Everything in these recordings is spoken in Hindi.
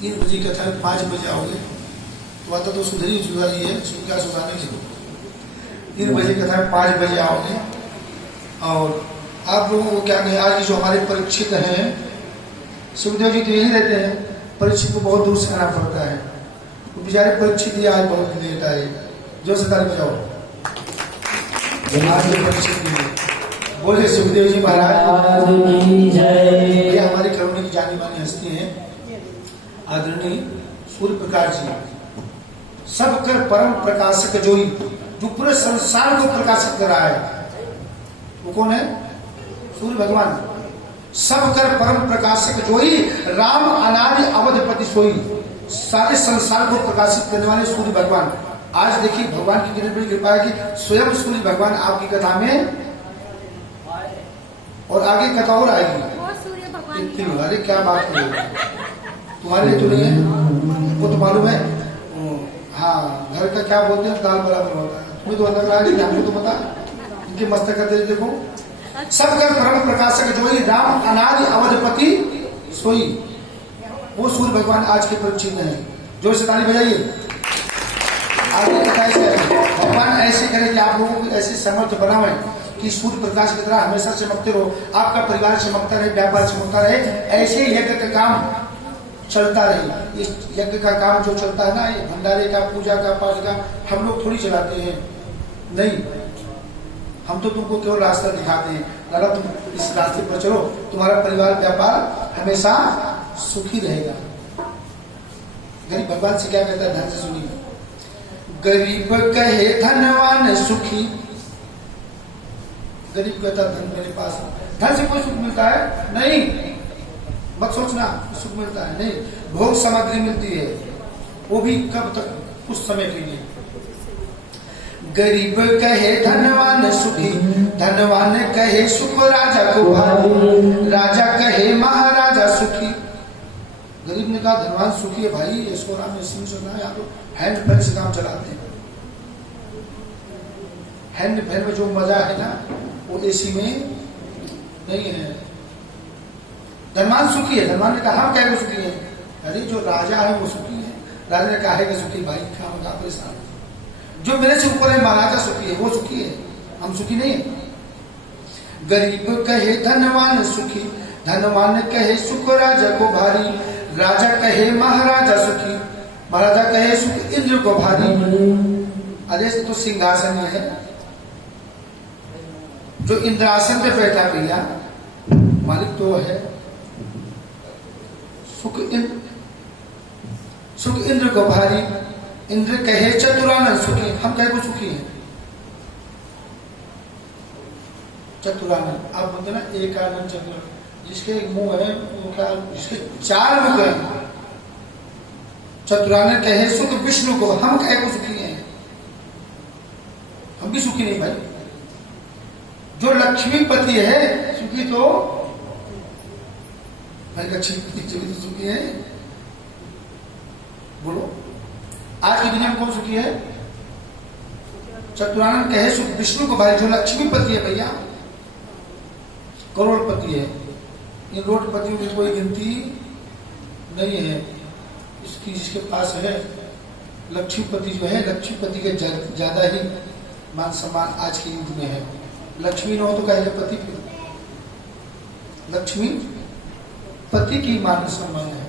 3 बजे कथा है, 5 बजे आओगे तो आता तो सुधरी सुधारी है, क्या सुधारने की जरूरत। 3 बजे कथा है, 5 बजे आओगे। और आप लोगों को क्या कहें, आज की जो हमारे परीक्षित हैं सुखदेव जी तो यही रहते हैं, परीक्षित को बहुत दूर से आना पड़ता है, तो बेचारे परीक्षित ही आज बहुत लेट आए। जो सरकार बजाओ आज परीक्षित बोले सुखदेव जी महाराज की जय। ये हमारी करुणा की जानी मानी हस्ती है आदरणीय सूर्य प्रकाश जी, सबकर परम प्रकाशक जो पूरे संसार को प्रकाशित कर रहा है, वो कौन है? सूर्य भगवान। सबकर परम प्रकाशक जोई, राम अनादि अवधपति सोई, सारे संसार को प्रकाशित करने वाले सूर्य भगवान। आज देखिए भगवान की कितनी बड़ी कृपा है कि स्वयं सूर्य भगवान आपकी कथा में, और आगे कथा और आएगी। अरे क्या बात है, तुम्हारे लिए तो नहीं है, वो तो मालूम है। हाँ, घर का क्या बोलते हैं, दाल बराबर होता है। तुम्हें तो अंदर लगा दी, हमको तो पता। इनके मस्तक करते देखो, सबकर परम प्रकाशक जोई, राम अनादि अवधपति सोई, वो सूर्य भगवान आज के परीक्षित हैं। जोर से ताली बजाइए। आगे कथा ऐसे भगवान ऐसे करे कि आप लोगों को ऐसे समर्थ बनावे कि सूर्य प्रकाश की तरह हमेशा चमकते रहो, आपका परिवार चमकता रहे, व्यापार चमकता रहे, ऐसे यज्ञ का काम चलता रहे। इस यज्ञ का काम जो चलता है ना, ये भंडारे का, पूजा का, पाठ का, हम लोग थोड़ी चलाते हैं, नहीं, हम तो तुमको केवल रास्ता दिखाते हैं, दादा तुम इस रास्ते पर चलो, तुम्हारा परिवार व्यापार हमेशा सुखी रहेगा। गरीब भगवान से क्या कहता है, ध्यान से सुनिए। गरीब कहे धनवान सुखी, गरीब कहता धन मेरे पास, धन से कोई सुख मिलता है नहीं, मत सोचना सुख मिलता है नहीं, भोग सामग्री मिलती है, वो भी कब तक, कुछ समय के लिए। गरीब कहे धनवान सुखी, धनवान कहे सुख राजा को भाई, राजा कहे महाराजा सुखी। गरीब ने कहा धनवान सुखी है भाई, इसको नाम इसमें चलना है, आप तो हैंड फैन से काम चलाते हैं। हैंड फैन में जो मजा है ना, वो एसी में नहीं है। धनवान सुखी है, धनवान ने कहा हम क्या सुखी है? अरे जो राजा है वो सुखी है। राजा ने कहा है कि सुखी भाई, काम का परेशान। जो मेरे से ऊपर है महाराजा सुखी है, वो सुखी है, हम सुखी नहीं है। गरीब कहे धनवान सुखी, धनवान कहे सुख राजा को भारी, राजा कहे महाराजा सुखी, महाराजा कहे सुख इंद्र को भारी। अरे तो सिंहासन है, जो इंद्रासन पे बैठा भैया मालिक तो है सुख इंद्र को भारी, इंद्र कहे चतुरानन सुखी, हम कहे को सुखी है चतुरानन। आप बोलते ना एक आनंद चतुर, जिसके मुंह है वो क्या, जिसके 4 मुख है। चतुरानन कहे सुख विष्णु को, हम कहे को सुखी है, हम भी सुखी नहीं भाई। जो लक्ष्मीपति है सुखी तो भाई, लक्ष्मीपति तो सुखी है। बोलो आज की दुनिया में कौन सुखी है? चतुरानन कहे सुख विष्णु को भाई, जो लक्ष्मीपति है भैया, करोड़पति है। इन रोडपतियों की कोई गिनती नहीं है। इसकी जिसके पास है लक्ष्मीपति जो है, लक्ष्मीपति के ज्यादा ही मान सम्मान आज के युग में है। लक्ष्मी न हो तो कहेगा पति, फिर लक्ष्मी पति की मान सम्मान है।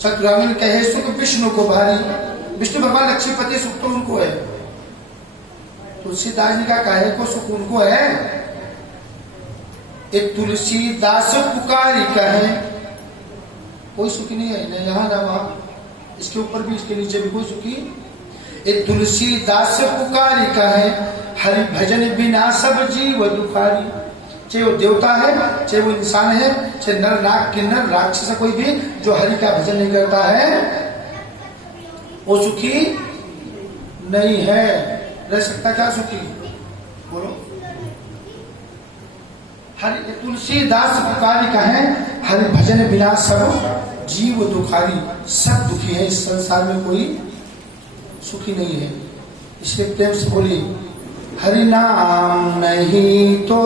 चतुरानन कहे सुख विष्णु को भारी, विष्णु भगवान लक्ष्मीपति, सुख तो उनको है। तुलसीदास जी का कहे को सुख उनको है। एक तुलसीदास पुकारी कहे, कोई सुखी नहीं है, न यहाँ न वहां, इसके ऊपर भी इसके नीचे भी कोई सुखी। एक तुलसीदास पुकारी कहे, हरि भजन बिना सब जीव दुखारी। चाहे वो देवता है, चाहे वो इंसान है, चाहे नर नाग किन्नर राक्षस, कोई भी जो हरि का भजन नहीं करता है वो सुखी नहीं है। रह सकता क्या सुखी? बोलो। हरि तुलसीदास पुकारी कहे, हरि भजन बिना सब जीव दुखारी। सब दुखी है, इस संसार में कोई सुखी नहीं है। इसलिए प्रेम से बोलिए, हरि नाम नहीं तो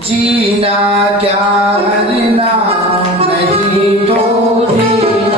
जीना क्या, हरि नाम नहीं तो जीना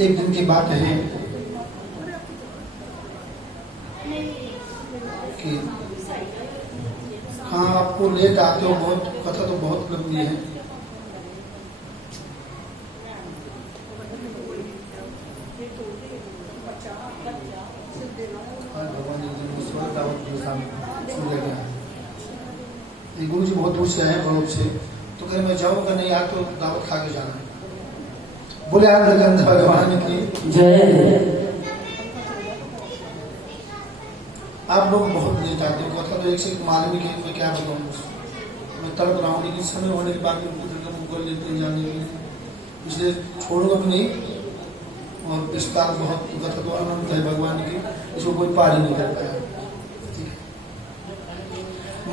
एक दिन की बात है कि हाँ आपको लेट आते हो, बहुत कथा तो बहुत लंबी है। गुरु जी बहुत दूर से आए, बड़ों से, तो कह मैं जाऊंगा नहीं यार, तो दावत खा के जाना है। बोले आनंद भगवान की जय। आप लोग बहुत लेट आते हो, कथा तो एक से एक मालूम है, मैं क्या बताऊँ, मैं तड़प रहा हूँ, लेकिन समय होने के बाद मुझे लेते जाने के लिए, इसलिए छोड़ूंगा भी नहीं। और विस्तार बहुत कथा तो आनंद है भगवान की, इसको कोई पार ही नहीं कर पाया।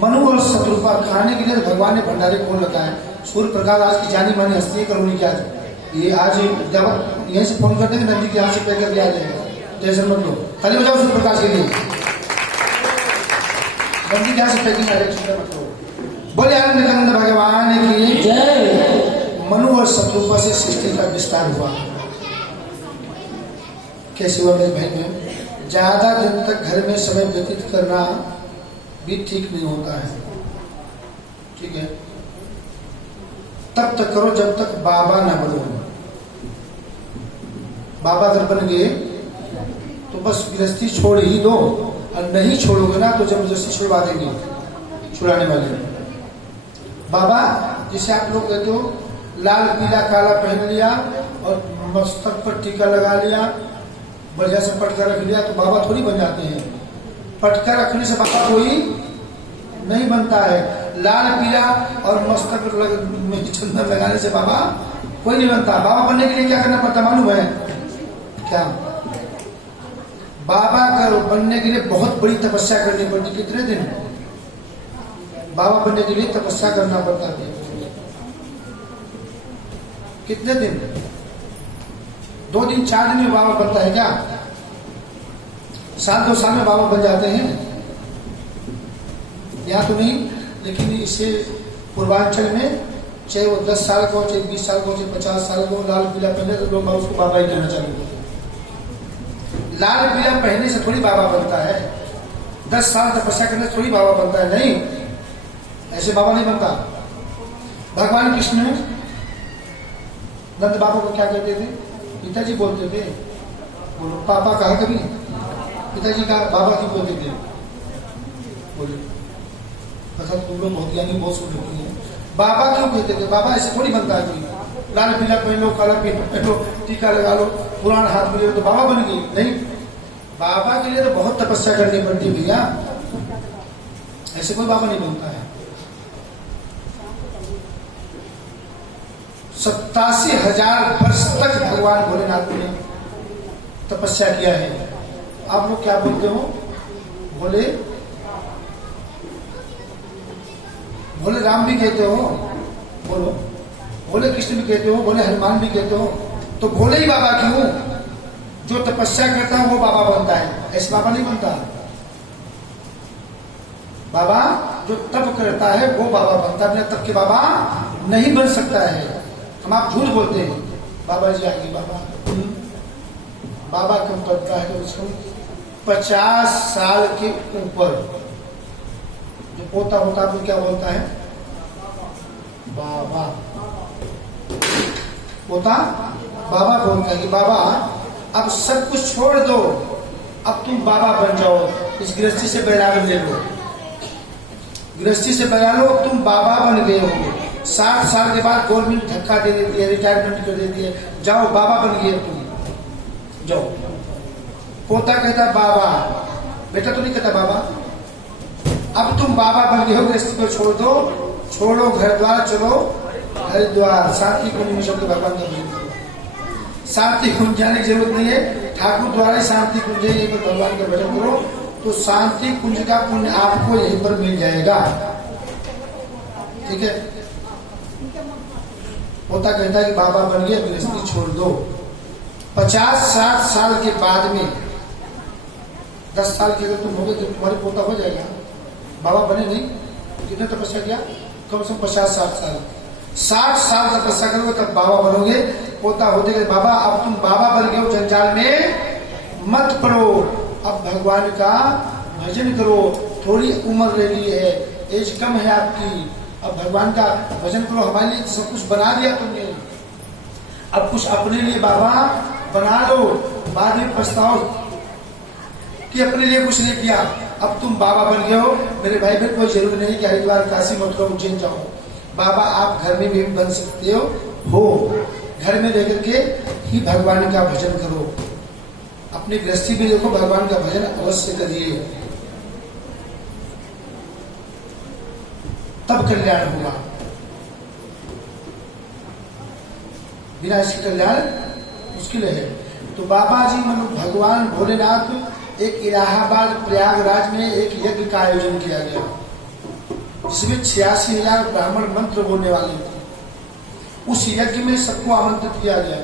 मनु और शत्रुपा खाने के लिए भगवान ने भंडारे खोल रखा है। सूर्य प्रकाश आज की जानी मानी हस्ती करोनी की, आज ये आज जब यहीं से फोन करते हैं नदी के यहाँ से पैक करके आ जाएगा, टेंशन मत लो, खाली बजाओ सूर्य प्रकाश के लिए, नदी के यहाँ से पैकिंग मत लो। बोले आनंद भगवान की जय। मनु और शत्रुपा से सृष्टि का विस्तार हुआ। कैसे हुआ मेरे भाई में, ज्यादा दिन तक घर में समय व्यतीत करना भी ठीक नहीं होता है, ठीक है। तब तक करो जब तक बाबा ना बनो। बाबा अगर बन गए तो बस गृहस्थी छोड़ ही दो, और नहीं छोड़ोगे ना तो जबरदस्ती छुड़वा देंगे छुड़ाने वाले। बाबा जिसे आप लोग कहते हो लाल पीला काला पहन लिया और मस्तक पर टीका लगा लिया, बढ़िया से पटका रख लिया, तो बाबा थोड़ी बन जाते हैं। पटका रखने से बाबा कोई नहीं बनता है। लाल पीला और मस्तक में चंदन लगाने से बाबा कोई नहीं बनता। बाबा बनने के लिए क्या करना पड़ता मालूम है क्या? बाबा का बनने के लिए बहुत बड़ी तपस्या करनी पड़ती। कितने दिन बाबा बनने के लिए तपस्या करना पड़ता है? कितने दिन? 2 दिन 4 दिन में बाबा बनता है क्या? 7-2 साल में बाबा बन जाते हैं या तो नहीं। लेकिन इसे पूर्वांचल में चाहे वो 10 साल का हो, चाहे 20 साल का हो, चाहे 50 साल का हो, लाल पीला पहने तो लोग उसको बाबा ही कहना चालू करते। लाल पीला पहनने से थोड़ी बाबा बनता है। 10 साल तपस्या करने से थोड़ी बाबा बनता है, नहीं, ऐसे बाबा नहीं बनता। भगवान कृष्ण नंद बाबा को क्या कहते थे? पिताजी बोलते थे। बोलो पापा कहा कभी? पिताजी का बाबा की बोलते थे। बोले अच्छा तुम लोग बहुत ज्ञानी बहुत सुन रखी है। बाबा क्यों कहते थे? बाबा ऐसे थोड़ी बनता है कोई। लाल पीला पहन लो, काला पहन लो, टीका लगा लो, पुराण हाथ में ले लो तो बाबा बन गई? नहीं, बाबा के लिए तो बहुत तपस्या करनी पड़ती भैया, ऐसे कोई बाबा नहीं बनता है। 87,000 वर्ष तक भगवान भोलेनाथ ने तपस्या किया है। आप लोग क्या बोलते हो? भोले भोले राम भी कहते हो, बोलो भोले कृष्ण भी कहते हो, भोले हनुमान भी कहते हो, तो भोले ही बाबा क्यों? जो तपस्या करता है वो बाबा बनता है, ऐसे बाबा नहीं बनता। बाबा जो तप करता है वो बाबा बनता है, बिना तप के बाबा नहीं बन सकता है। हम आप झूठ बोलते हैं बाबा जी आगे बाबा कम पद का है तो उसको 50 साल के ऊपर जो पोता होता है वो क्या बोलता है? बाबा। पोता बाबा बोलता है कि बाबा अब सब कुछ छोड़ दो, अब तुम बाबा बन जाओ, इस गृहस्थी से बैराग ले लो, गृहस्थी से बैरा लो, तुम बाबा बन गए होंगे। 60 साल के बाद गवर्नमेंट धक्का दे देती है, रिटायरमेंट कर देती है, जाओ बाबा बन गए तुम, जाओ। पोता कहता बाबा, बेटा तो नहीं कहता बाबा, अब तुम बाबा बन गए हो, गृहस्थी को छोड़ दो, छोड़ो घर द्वार, चलो हरिद्वार, शांति कुंज में शब्द भगवान का भजन करो। शांति कुंज जाने की जरूरत नहीं है, ठाकुर द्वारा शांति कुंज है, यहीं पर भगवान का भजन करो तो शांति कुंज का पुण्य आपको यहीं पर मिल जाएगा। ठीक है? पोता कहता है कि बाबा बन गए, गृहस्थी छोड़ दो। 50-60 साल के बाद में 10 साल के अगर तुम हो गए तो तुम्हारे पोता हो जाएगा। बाबा बने नहीं, कितने तपस्या किया? कम से कम 50-60 साल। 60 साल तपस्या करोगे तब बाबा बनोगे। पोता होते गए, बाबा अब तुम बाबा बन गए हो, जंजाल में मत पड़ो, अब भगवान का भजन करो, थोड़ी उम्र रह गई है, एज कम है आपकी, अब भगवान का भजन करो, हमारे लिए सब कुछ बना दिया तुमने, अब कुछ अपने लिए बाबा बना लो, बाद में पछताओ कि अपने लिए कुछ नहीं किया। अब तुम बाबा बन गए हो मेरे भाई बहन, कोई जरूरी नहीं कि हरिद्वार काशी मथुरा उज्जैन जाओ, बाबा आप घर में भी बन सकते हो, घर में रह करके ही भगवान का भजन करो, अपनी गृहस्थी में देखो भगवान का भजन अवश्य करिए, तब कल्याण होगा, बिना इसके कल्याण मुश्किल है। तो बाबा जी मतलब भगवान भोलेनाथ एक इलाहाबाद प्रयागराज में एक यज्ञ का आयोजन किया गया, जिसमें 86,000 ब्राह्मण मंत्र बोलने वाले थे। उस यज्ञ में सबको आमंत्रित किया गया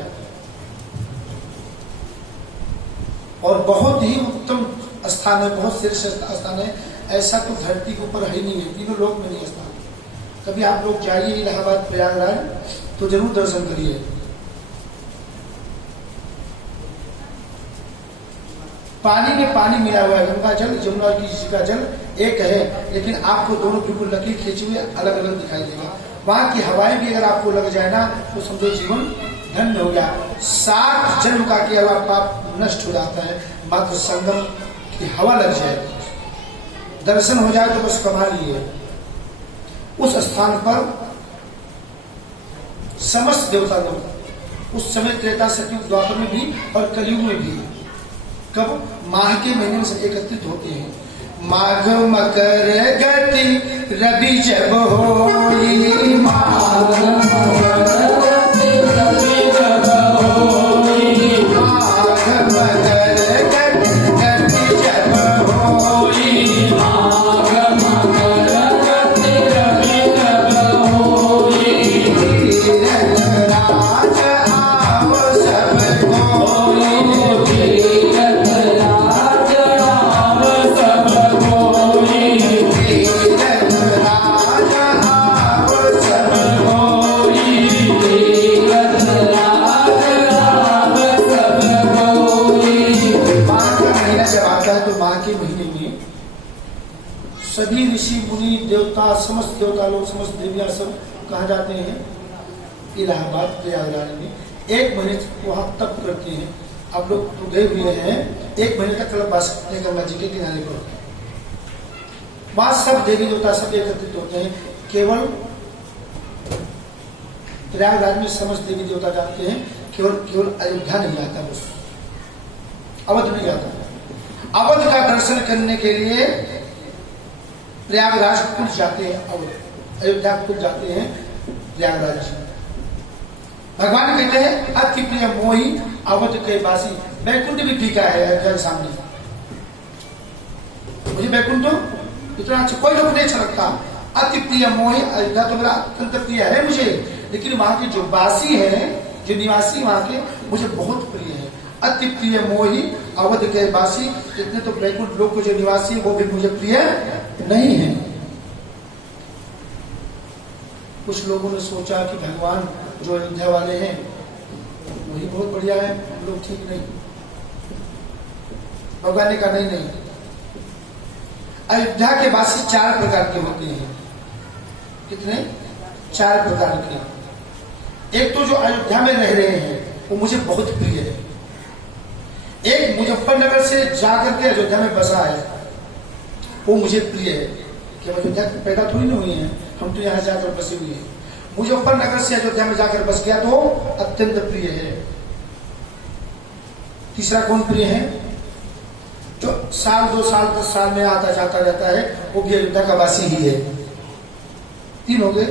और बहुत ही उत्तम स्थान है, बहुत श्रेष्ठ स्थान है, ऐसा तो धरती के ऊपर है नहीं है, तीनों लोक में नहीं स्थान। कभी आप लोग जाइए इलाहाबाद प्रयागराज तो जरूर दर्शन करिए। पानी में पानी मिला हुआ है, गंगा जल जमुना की का जल एक है, लेकिन आपको दोनों बिल्कुल लकीर खींचे हुए अलग अलग दिखाई देगा। वहां की हवाएं भी अगर आपको लग जाए ना तो समझो जीवन धन्य हो गया। 7 जन्म का किया हुआ पाप नष्ट हो जाता है, मात्र संगम की हवा लग जाए, दर्शन हो जाए तो बस कमा लिए। उस स्थान पर समस्त देवता लोग उस समय त्रेता सतयुग द्वापर में भी और कलयुग में भी, कब माह के महीने में से एकत्रित होते हैं। माघ मकर गति रवि जब होई, माघ सभी ऋषि मुनि देवता समस्त देवता लोग समस्त देवियां सब कहा जाते हैं इलाहाबाद प्रयागराज में। 1 महीने वहां तप करते हैं। आप लोग तो गए हुए हैं, 1 महीने तक कल्पवास करते हैं गंगा जी के किनारे पर। वहां सब देवी देवता सब एकत्रित होते हैं। केवल प्रयागराज में समस्त देवी देवता जाते हैं, केवल अयोध्या नहीं जाता, बस अवध नहीं जाता। अवध का दर्शन करने के लिए प्रयागराज खुद जाते हैं, अवध अयोध्या खुद जाते हैं प्रयागराज। भगवान कहते हैं अति प्रिय मोही अवध के वासी। बैकुंठ भी टीका है अयोध्या के सामने। मुझे बैकुंठ इतना अच्छा कोई लोग नहीं अच्छा लगता। अति प्रिय मोही, अयोध्या तो मेरा अत्यंत प्रिय है मुझे, लेकिन वहां के जो वासी है, जो निवासी वहां के, मुझे बहुत प्रिय है। अति प्रिय मोही अवध के वासी। जितने तो बैकुंठ लोग के जो निवासी वो भी मुझे प्रिय नहीं है। कुछ लोगों ने सोचा कि भगवान जो अयोध्या वाले हैं वही बहुत बढ़िया है, हम लोग ठीक नहीं। भगवान ने कहा नहीं, अयोध्या के वासी 4 प्रकार के होते हैं। कितने? 4 प्रकार के। एक तो जो अयोध्या में रह रहे हैं वो मुझे बहुत प्रिय है। एक मुजफ्फरनगर से जाकर के अयोध्या में बसा है, वो मुझे प्रिय है। कि अयोध्या पैदा थोड़ी नहीं हुई है, हम तो यहाँ जाकर बसे हुए हैं। मुजफ्फरनगर से अयोध्या में जाकर बस गया तो अत्यंत प्रिय है। तीसरा कौन प्रिय है? जो 1 2 साल 10 साल में आता जाता रहता है, वो भी अयोध्या का वासी ही है। 3 हो गए।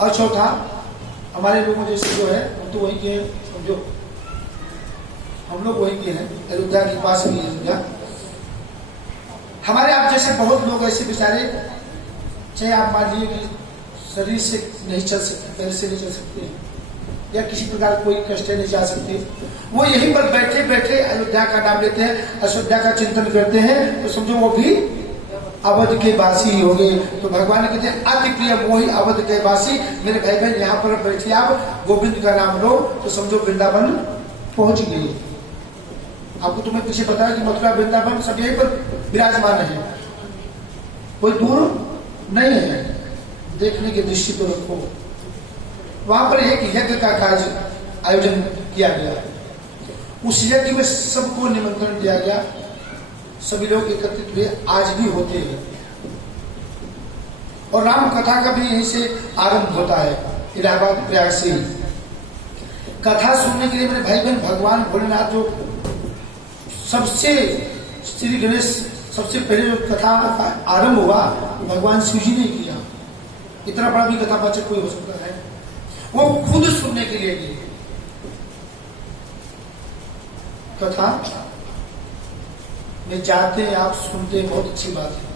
और चौथा हमारे लोगों जैसे जो है, हम तो वही के हैं, समझो हम लोग वही के हैं, अयोध्या के पास भी अयोध्या। हमारे आप जैसे बहुत लोग ऐसे बेचारे, चाहे आप मान लीजिए कि शरीर से नहीं चल सकते, पैर से नहीं चल सकते, या किसी प्रकार कोई कष्ट नहीं जा सकते, वो यहीं पर बैठे बैठे अयोध्या का नाम लेते हैं, अयोध्या का चिंतन करते हैं, तो समझो वो भी अवध के वासी हो गए। तो भगवान कहते हैं अति प्रिय मोहि अवध के वासी। मेरे भाई बहन यहाँ पर बैठिए, आप गोविंद का नाम लो तो समझो वृंदावन पहुंच गए। आपको तुम्हें पीछे बताया कि मथुरा वृंदावन सब यहीं पर विराजमान है, कोई दूर नहीं है। देखने की दृष्टि तो रखो। वहां पर एक यज्ञ का कार्य आयोजन किया गया। उस यज्ञ में सबको निमंत्रण दिया गया, सभी लोग एकत्रित हुए, आज भी होते हैं। और राम कथा का भी यहीं से आरंभ होता है, इलाहाबाद प्रयाग से। कथा सुनने के लिए मेरे भाई बहन भगवान भोलेनाथ जो सबसे श्री गणेश सबसे पहले जो कथा का आरंभ हुआ भगवान शिव जी ने किया। इतना बड़ा भी कथावाचक कोई हो सकता है, वो खुद सुनने के लिए गए। कथा में जाते आप सुनते, बहुत अच्छी बात है।